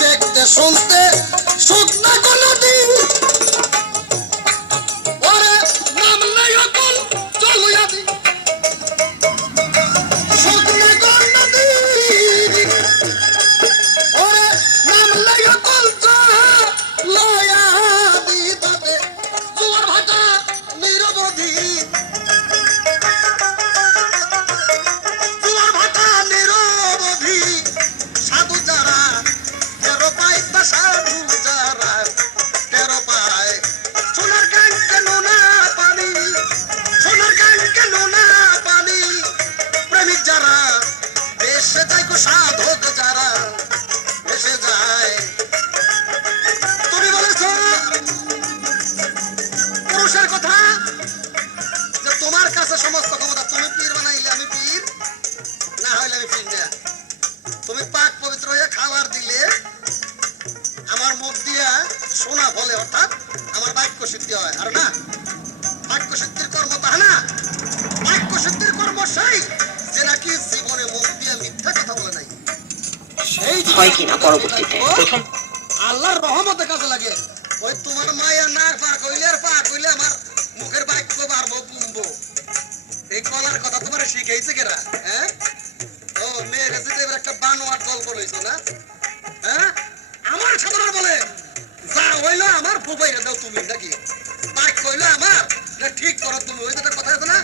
দেখতে শুনতে শুকনা না কোনো হয়ে খাবার দিলে, আমার মুখ দিয়া সোনা ফলে, অর্থাৎ আমার বাক্য সিদ্ধি হয়, আর না? বাক্য সিদ্ধির কর্ম তাহা বাক্য সিদ্ধির কর্ম সেই হয় কিনা পরবর্তীতে? আল্লাহর রহমতে কাজে লাগে। ওই তোমার মায়ের পা কইলে পা কইলে আমার মুখের বাক্য বাড়বো কমবো এই কলার কথা তোমার কেরা? হ্যাঁ? ও, মেয়ের কাছে একটা বানোয়ার গল্প লইছো না? হ্যাঁ? আমার সাধারণ বলে? যা হইল আমার ফুবাইরে দাও তুমি নাকি? বাক কইলো আমার। ঠিক করো তুমি, ওই কথা আছে না?